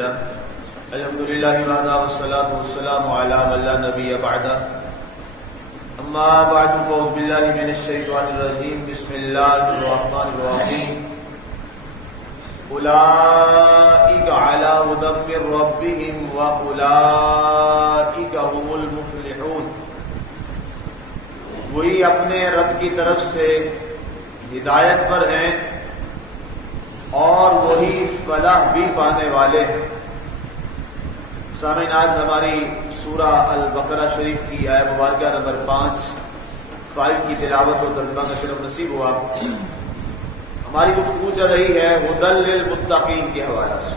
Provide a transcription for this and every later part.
الحمد للہ وحدہ والصلاة والسلام علی من لا نبی بعدہ اما بعد فاعوذ باللہ من الشیطان الرجیم بسم اللہ الرحمن الرحیم اولئک علی ھدی من ربہم واولئک هم المفلحون، وہی اپنے رب کی طرف سے ہدایت پر ہیں اور وہی فلاح بھی پانے والے ہیں۔ سامعین، آج ہماری سورہ البقرہ شریف کی آیت مبارکہ نمبر 5 کی تلاوت اور ترجمہ کا شرف نصیب ہوا۔ ہماری گفتگو چل رہی ہے ھدی للمتقین کے حوالہ سے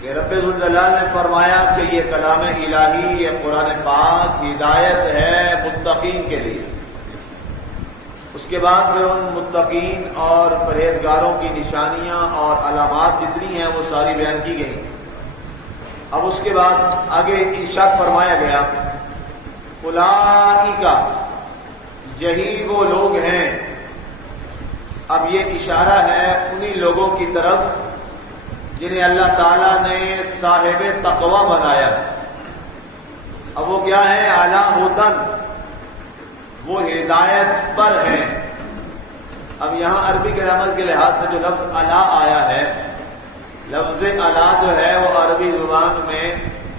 کہ رب ذوالجلال نے فرمایا کہ یہ کلام الہی، یہ قرآن پاک ہدایت ہے متقین کے لیے۔ اس کے بعد پھر ان متقین اور پرہیزگاروں کی نشانیاں اور علامات جتنی ہیں وہ ساری بیان کی گئیں۔ اب اس کے بعد آگے ارشاد فرمایا گیا اولئک، یہی وہ لوگ ہیں۔ اب یہ اشارہ ہے انہی لوگوں کی طرف جنہیں اللہ تعالیٰ نے صاحب تقوی بنایا۔ اب وہ کیا ہے؟ اعلیٰ ھدی، وہ ہدایت پر ہیں۔ اب یہاں عربی گرامر کے لحاظ سے جو لفظ اعلیٰ آیا ہے، لفظ اعلیٰ جو ہے وہ عربی زبان میں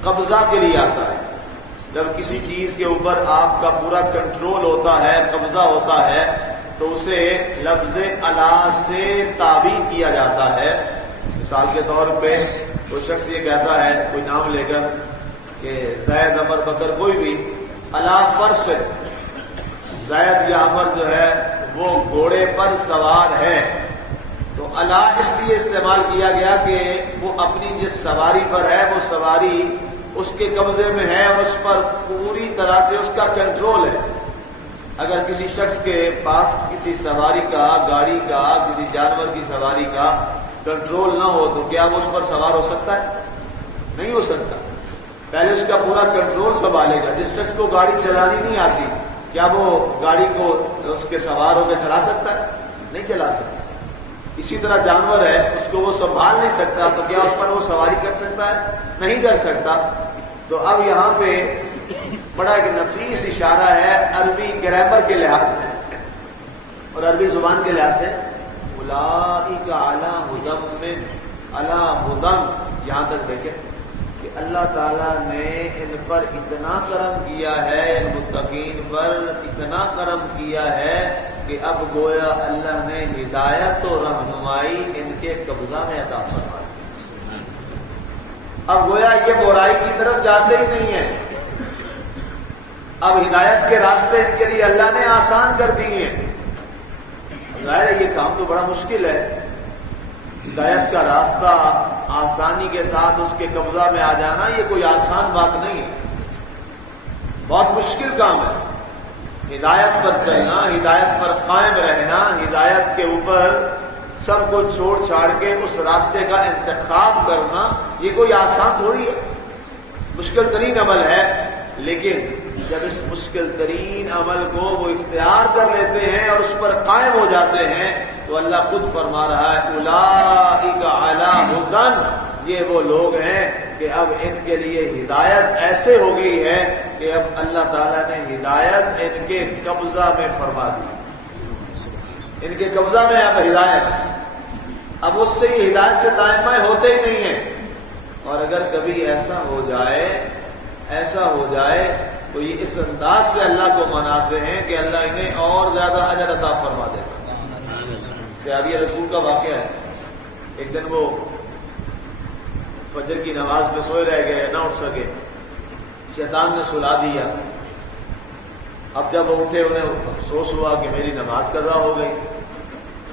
قبضہ کے لیے آتا ہے۔ جب کسی چیز کے اوپر آپ کا پورا کنٹرول ہوتا ہے، قبضہ ہوتا ہے، تو اسے لفظ اعلیٰ سے تعبیر کیا جاتا ہے۔ مثال کے طور پہ کوئی شخص یہ کہتا ہے، کوئی نام لے کر کہ زید، عمر، بکر، کوئی بھی اعلیٰ فرس ہے، زید یا عمر جو ہے وہ گھوڑے پر سوار ہے، تو اعلیٰ اس لیے استعمال کیا گیا کہ وہ اپنی جس سواری پر ہے وہ سواری اس کے قبضے میں ہے اور اس پر پوری طرح سے اس کا کنٹرول ہے۔ اگر کسی شخص کے پاس کسی سواری کا، گاڑی کا، کسی جانور کی سواری کا کنٹرول نہ ہو تو کیا وہ اس پر سوار ہو سکتا ہے؟ نہیں ہو سکتا۔ پہلے اس کا پورا کنٹرول سنبھالے گا۔ جس شخص کو گاڑی چلانی نہیں آتی، کیا وہ گاڑی کو اس کے سوار ہو کے چلا سکتا ہے؟ نہیں چلا سکتا۔ اسی طرح جانور ہے، اس کو وہ سنبھال نہیں سکتا، تو کیا اس پر وہ سواری کر سکتا ہے؟ نہیں کر سکتا۔ تو اب یہاں پہ بڑا ایک نفیس اشارہ ہے عربی گرامر کے لحاظ سے اور عربی زبان کے لحاظ سے۔ اولئک علی ھدی من، علی ھدی، یہاں تک دیکھیں کہ اللہ تعالیٰ نے ان پر اتنا کرم کیا ہے، ان متقین پر اتنا کرم کیا ہے کہ اب گویا اللہ نے ہدایت و رہنمائی ان کے قبضہ میں عطا فرما دی۔ اب گویا یہ برائی کی طرف جاتے ہی نہیں ہیں، اب ہدایت کے راستے ان کے لیے اللہ نے آسان کر دیے ہیں۔ ظاہر ہے یہ کام تو بڑا مشکل ہے، ہدایت کا راستہ آسانی کے ساتھ اس کے قبضہ میں آ جانا یہ کوئی آسان بات نہیں ہے، بہت مشکل کام ہے۔ ہدایت پر چلنا، ہدایت پر قائم رہنا، ہدایت کے اوپر سب کو چھوڑ چھاڑ کے اس راستے کا انتخاب کرنا یہ کوئی آسان تھوڑی ہے، مشکل ترین عمل ہے۔ لیکن جب اس مشکل ترین عمل کو وہ اختیار کر لیتے ہیں اور اس پر قائم ہو جاتے ہیں تو اللہ خود فرما رہا ہے اولئک علی ھدی، یہ وہ لوگ ہیں کہ اب ان کے لیے ہدایت ایسے ہو گئی ہے کہ اب اللہ تعالیٰ نے ہدایت ان کے قبضہ میں فرما دی، ان کے قبضہ میں اب ہدایت، اب اس سے ہی ہدایت سے دائیں بائیں ہوتے ہی نہیں ہیں۔ اور اگر کبھی ایسا ہو جائے تو یہ اس انداز سے اللہ کو منافع ہیں کہ اللہ انہیں اور زیادہ اجر عطا فرما دیتا۔ صحابی رسول کا واقعہ ہے، ایک دن وہ فجر کی نماز میں سوئے رہ گئے، نہ اٹھ سکے، شیطان نے سلا دیا۔ اب جب وہ اٹھے انہیں افسوس ہوا کہ میری نماز قضا ہو گئی۔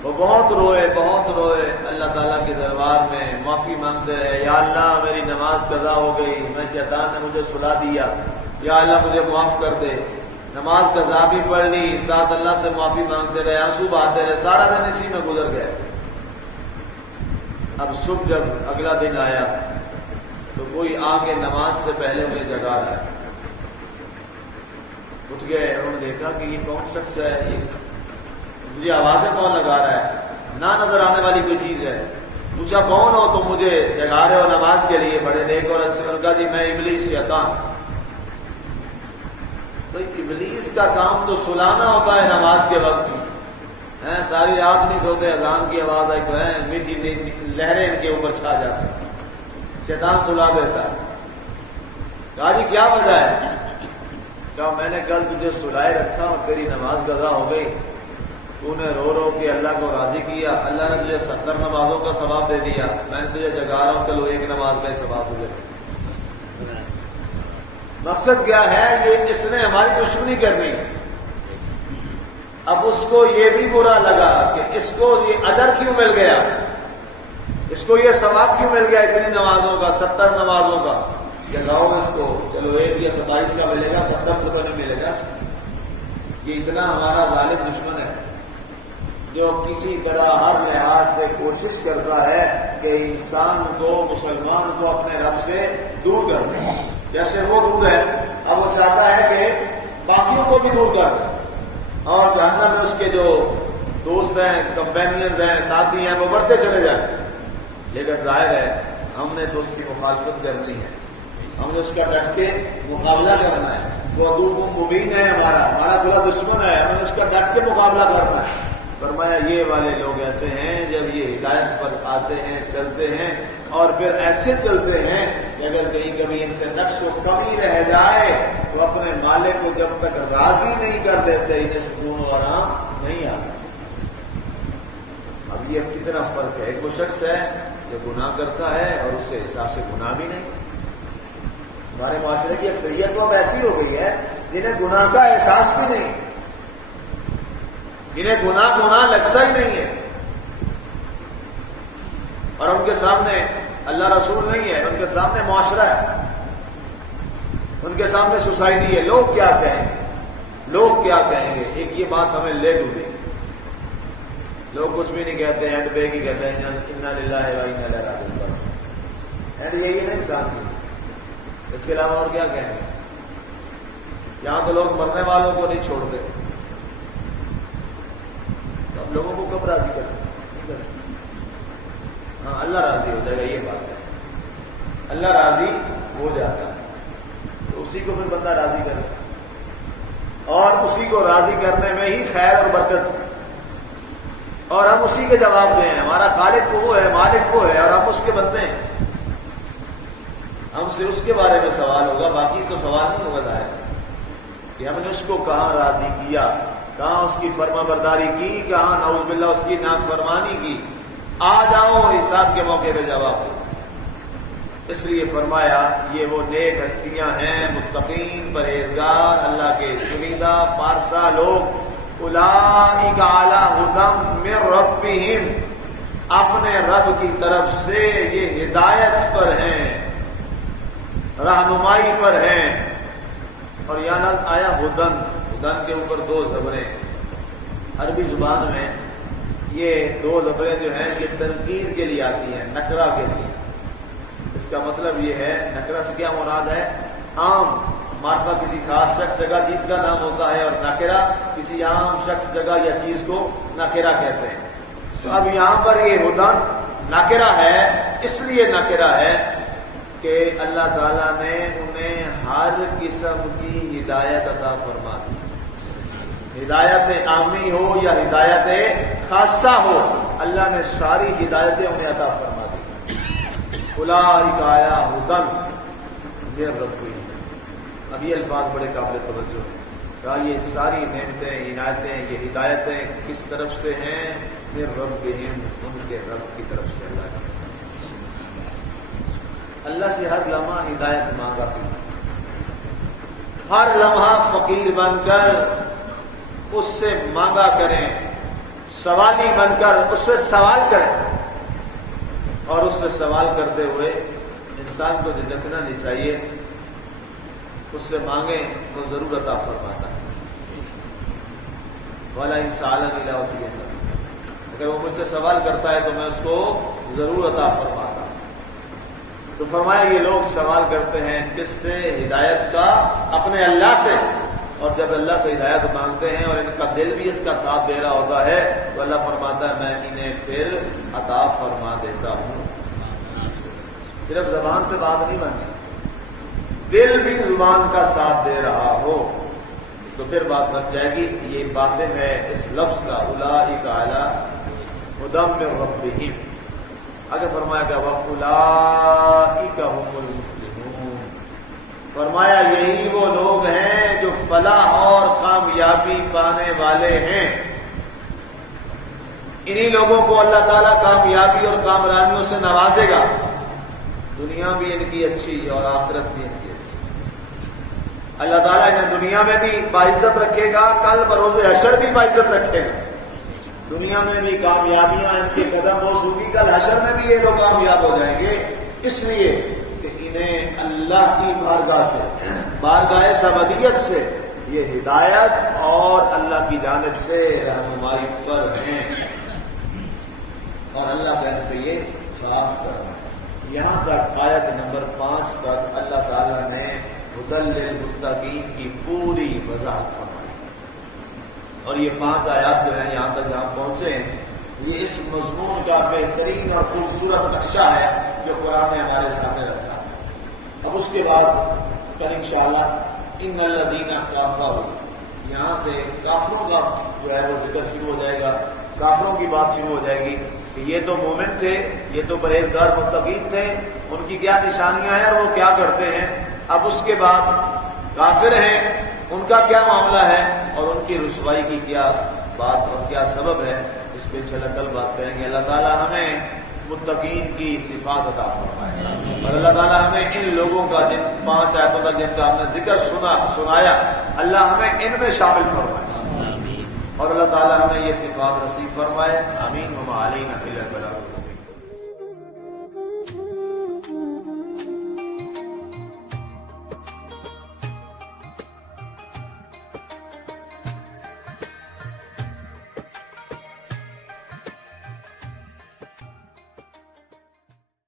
وہ بہت روئے اللہ تعالیٰ کے دربار میں معافی مانگتے رہے، یا اللہ میری نماز قضا ہو گئی، میں شیطان نے مجھے سلا دیا، یا اللہ مجھے معاف کر دے۔ نماز قضا بھی پڑھ لی، ساتھ اللہ سے معافی مانگتے رہے، آنسو بہاتے رہے، سارا دن اسی میں گزر گیا۔ اب صبح جب اگلا دن آیا تو کوئی آ کے نماز سے پہلے انہیں جگا رہا ہے۔ اٹھ گئے، انہوں نے دیکھا کہ یہ کون شخص ہے، یہ مجھے آوازیں کون لگا رہا ہے، نہ نظر آنے والی کوئی چیز ہے۔ پوچھا کون ہو تم مجھے جگا رہے ہو نماز کے لیے؟ بڑے نیک اور اچھے. ان کا جی میں ابلیس شیطان. تو ابلیس کا کام تو سلانا ہوتا ہے نماز کے وقت. ساری رات نہیں سوتے، اذان کی آواز آئی تو ہے میٹھی لہریں ان کے اوپر چھا جاتی، شیطان سلا دیتا ہے. کہا جی کیا وجہ ہے؟ کہا میں نے کل تجھے سلائے رکھا اور تیری نماز قضا ہو گئی، تو نے رو رو کے اللہ کو راضی کیا، اللہ نے تجھے 70 نمازوں کا ثواب دے دیا، میں نے تجھے جگا رہا ہوں، چلو ایک نماز کا ہی ثواب تجھے. مقصد کیا ہے؟ یہ اس نے ہماری دشمنی کرنی. اب اس کو یہ بھی برا لگا کہ اس کو یہ اجر کیوں مل گیا، اس کو یہ ثواب کیوں مل گیا اتنی نمازوں کا، 70 نمازوں کا. جگاؤ اس کو، چلو ایک یا 27 کا ملے گا، 70 کو تو نہیں ملے گا. یہ اتنا ہمارا ظالم دشمن ہے جو کسی طرح ہر لحاظ سے کوشش کرتا ہے کہ انسان کو، مسلمان کو اپنے رب سے دور کر دے. جیسے وہ دور ہے، اب وہ چاہتا ہے کہ باقیوں کو بھی دور کر دے، اور جہنم میں اس کے جو دوست ہیں، کمپینینز ہیں، ساتھی ہیں، وہ بڑھتے چلے جائیں. لیکن ظاہر ہے ہم نے تو اس کی مخالفت کرنی ہے، ہم نے اس کا ڈٹ کے مقابلہ کرنا ہے. وہ عدو مبین ہے، ہمارا بڑا دشمن ہے، ہم نے اس کا ڈٹ کے مقابلہ کرنا ہے. فرمایا یہ والے لوگ ایسے ہیں جب یہ ہدایت پر آتے ہیں، چلتے ہیں، اور پھر ایسے چلتے ہیں کہ اگر کہیں کبھی ان سے نقص و کمی رہ جائے تو اپنے مالک کو جب تک راضی نہیں کر دیتے انہیں سکون و آرام نہیں آتا. اب یہ کتنا فرق ہے. ایک وہ شخص ہے جو گناہ کرتا ہے اور اسے احساس گناہ بھی نہیں. ہمارے معاشرے کی اکثریت تو اب ایسی ہو گئی ہے جنہیں گناہ کا احساس بھی نہیں، جنہیں گناہ لگتا ہی نہیں ہے، اور ان کے سامنے اللہ رسول نہیں ہے، ان کے سامنے معاشرہ ہے، ان کے سامنے سوسائٹی ہے. لوگ کیا کہیں گے، لوگ کیا کہیں گے. ایک یہ بات ہمیں لے ڈوبی. لوگ کچھ بھی نہیں کہتے، اینڈ پہ کی کہتے ہیں انا للہ و انا الیہ راجعون. اینڈ یہی ہے نا انسان کی، اس کے علاوہ اور کیا کہیں گے. یہاں تو لوگ مرنے والوں کو نہیں چھوڑتے، اب لوگوں کو کب راضی کر سکتے؟ ہاں اللہ راضی ہو جائے گا، یہ بات ہے. اللہ راضی ہو جاتا ہے تو اسی کو پھر بندہ راضی کرے، اور اسی کو راضی کرنے میں ہی خیر اور برکت ہے. اور ہم اسی کے جواب دیں. ہمارا خالق تو وہ ہے، مالک وہ ہے، اور ہم اس کے بندے ہیں. ہم سے اس کے بارے میں سوال ہوگا، باقی تو سوال نہیں ہوگا ظاہر کہ ہم نے اس کو کہاں راضی کیا، کہاں اس کی فرما برداری کی، کہاں نعوذ باللہ اس کی نافرمانی کی. آ جاؤ حساب کے موقع پہ جواب دو. اس لیے فرمایا یہ وہ نیک ہستیاں ہیں، متقین، پرہیزگار، اللہ کے چنیدہ پارسا لوگ. اولئک علی ھدی من ربہم، اپنے رب کی طرف سے یہ ہدایت پر ہیں، رہنمائی پر ہیں. اور یہاں آیا ہدن، ہدن کے اوپر 2 زبریں. عربی زبان میں یہ 2 زبریں جو ہیں یہ تنقیر کے لیے آتی ہیں، نکرہ کے لیے. اس کا مطلب یہ ہے، نکرہ سے کیا مراد ہے؟ عام معرفہ کسی خاص شخص جگہ چیز کا نام ہوتا ہے، اور نکرہ کسی عام شخص جگہ یا چیز کو نکرہ کہتے ہیں. تو اب یہاں پر یہ ہدن نکرہ ہے، اس لیے نکرہ ہے کہ اللہ تعالیٰ نے انہیں ہر قسم کی ہدایت عطا فرما دی. ہدایت عامی ہو یا ہدایت خاصہ ہو، اللہ نے ساری ہدایتیں انہیں عطا فرما دی. اولئک علی ھدی من ربہم. اب یہ الفاظ بڑے قابل توجہ ہیں. کہا یہ ساری نعمتیں، عنایتیں، یہ ہدایتیں کس طرف سے ہیں؟ من ربہم، ان کے رب کی طرف سے. اللہ سے ہر لمحہ ہدایت مانگا کریں، ہر لمحہ فقیر بن کر اس سے مانگا کریں، سوالی بن کر اس سے سوال کریں. اور اس سے سوال کرتے ہوئے انسان کو جھجکنا نہیں چاہیے. اس سے مانگیں تو ضرور عطا فرماتا ہے. وَلَئِن سَأَلَنِي لَأُعْطِيَنَّهُ، اگر وہ مجھ سے سوال کرتا ہے تو میں اس کو ضرور عطا فرماتا ہوں. تو فرمایا یہ لوگ سوال کرتے ہیں کس سے؟ ہدایت کا اپنے اللہ سے. اور جب اللہ سے ہدایت مانگتے ہیں اور ان کا دل بھی اس کا ساتھ دے رہا ہوتا ہے تو اللہ فرماتا ہے میں انہیں پھر عطا فرما دیتا ہوں. صرف زبان سے بات نہیں بننی، دل بھی زبان کا ساتھ دے رہا ہو تو پھر بات بن جائے گی. یہ باطن ہے اس لفظ کا اولئک علی ھدی من ربہم. آگے فرمایا گیا واولئک ھم المفلحون. فرمایا یہی وہ لوگ ہیں جو فلاح اور کامیابی پانے والے ہیں. انہی لوگوں کو اللہ تعالیٰ کامیابی اور کامرانیوں سے نوازے گا. دنیا بھی ان کی اچھی اور آخرت بھی ان کی اچھی. اللہ تعالیٰ انہیں دنیا میں بھی باعزت رکھے گا، کل بروز حشر بھی باعزت رکھے گا. دنیا میں بھی کامیابیاں ان کے قدم بوس ہوگی، کل حشر میں بھی یہ لوگ کامیاب ہو جائیں گے. اس لیے کہ انہیں اللہ کی بارگاہ سے، بارگاہ سبدیت سے یہ ہدایت اور اللہ کی جانب سے رہنمائی پر ہیں اور اللہ کے ان پہ یہ خاص کرنا. یہاں تک آیت نمبر 5 تک اللہ تعالیٰ نے ھدی للمتقین کی پوری وضاحت فرمائی. اور یہ 5 آیات جو ہیں یہاں تک جہاں پہنچے ہیں یہ اس مضمون کا بہترین اور خوبصورت نقشہ ہے جو قرآن نے ہمارے سامنے رکھا. اب اس کے بعد کل انشاءاللہ ان الذین کفروا، یہاں سے کافروں کا جو ہے وہ ذکر شروع ہو جائے گا. کافروں کی بات شروع ہو جائے گی کہ یہ تو مومن تھے، یہ تو پرہیزگار متقین تھے، ان کی کیا نشانیاں ہیں اور وہ کیا کرتے ہیں. اب اس کے بعد کافر ہیں، ان کا کیا معاملہ ہے اور ان کی رسوائی کی کیا بات اور کیا سبب ہے، اس پہ انشاءاللہ کل بات کریں گے. اللہ تعالیٰ ہمیں متقین کی صفات عطا فرمائے اور اللہ تعالیٰ ہمیں ان لوگوں کا جن 5 آیتوں تک جن کا ہم نے ذکر سنایا اللہ ہمیں ان میں شامل فرمائے اور اللہ تعالیٰ ہمیں یہ صفات نصیب فرمائے. آمین. وما علینا الا البلاغ.